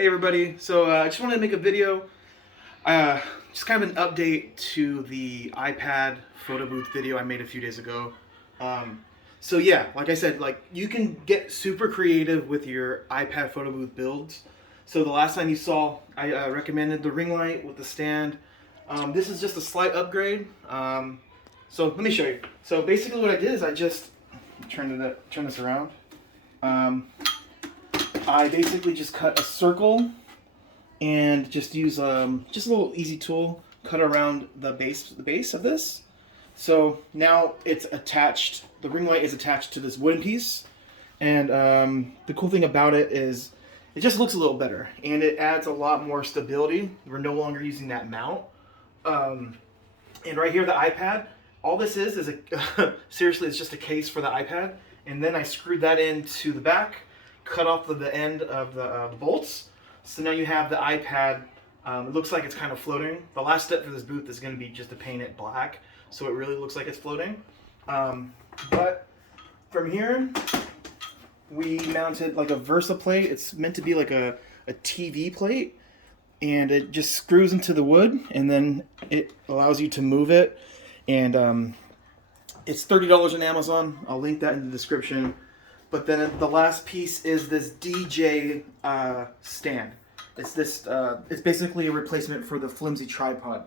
Hey everybody, so I just wanted to make a video, just kind of an update to the iPad photo booth video I made a few days ago. So yeah, like I said, you can get super creative with your iPad photo booth builds. So the last time you saw, I recommended the ring light with the stand. This is just a slight upgrade. So let me show you. So basically what I did is I just turn this around. I basically just cut a circle and just use just a little easy tool, cut around the base of this. So now it's attached, the ring light is attached to this wooden piece, and the cool thing about it is it just looks a little better and it adds a lot more stability. We're no longer using that mount. And right here, the iPad, all this is a seriously, it's just a case for the iPad, and then I screwed that into the back, cut off the end of the bolts. So now you have the iPad. It looks like it's kind of floating. The last step for this booth is going to be just to paint it black, so it really looks like it's floating. But from here, we mounted like a Versa plate. It's meant to be like a TV plate, and it just screws into the wood, and then it allows you to move it. And it's $30 on Amazon. I'll link that in the description. But then the last piece is this DJ stand. It's basically a replacement for the flimsy tripod.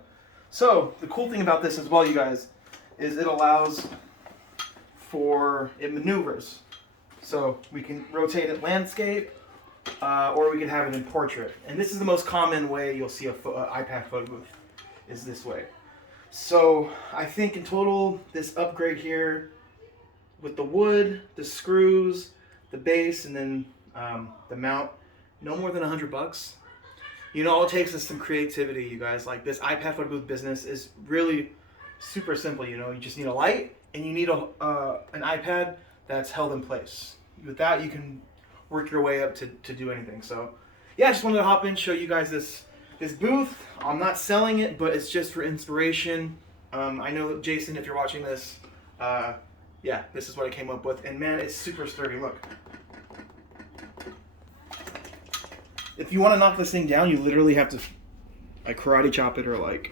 So the cool thing about this as well, you guys, is it allows for, it maneuvers. So we can rotate it landscape, or we can have it in portrait. And this is the most common way you'll see a iPad photo booth, is this way. So I think in total, this upgrade here, with the wood, the screws, the base, and then the mount, no more than $100. You know, all it takes is some creativity, you guys. Like, this iPad photo booth business is really super simple. You know, you just need a light and you need an iPad that's held in place. With that, you can work your way up to do anything. So yeah, I just wanted to hop in, show you guys this booth. I'm not selling it, but it's just for inspiration. I know, Jason, if you're watching this, yeah, this is what I came up with, and man, it's super sturdy. Look. If you want to knock this thing down, you literally have to like karate chop it or like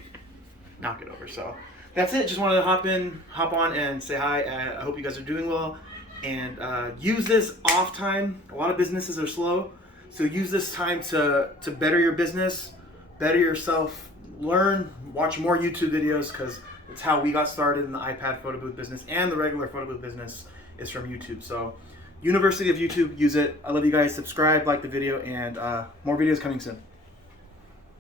knock it over. So that's it. Just wanted to hop on and say hi. I hope you guys are doing well, and use this off time. A lot of businesses are slow, so use this time to better your business, better yourself, learn, watch more YouTube videos, because it's how we got started in the iPad photo booth business, and the regular photo booth business is from YouTube. So, University of YouTube, use it. I love you guys. Subscribe, like the video, and more videos coming soon.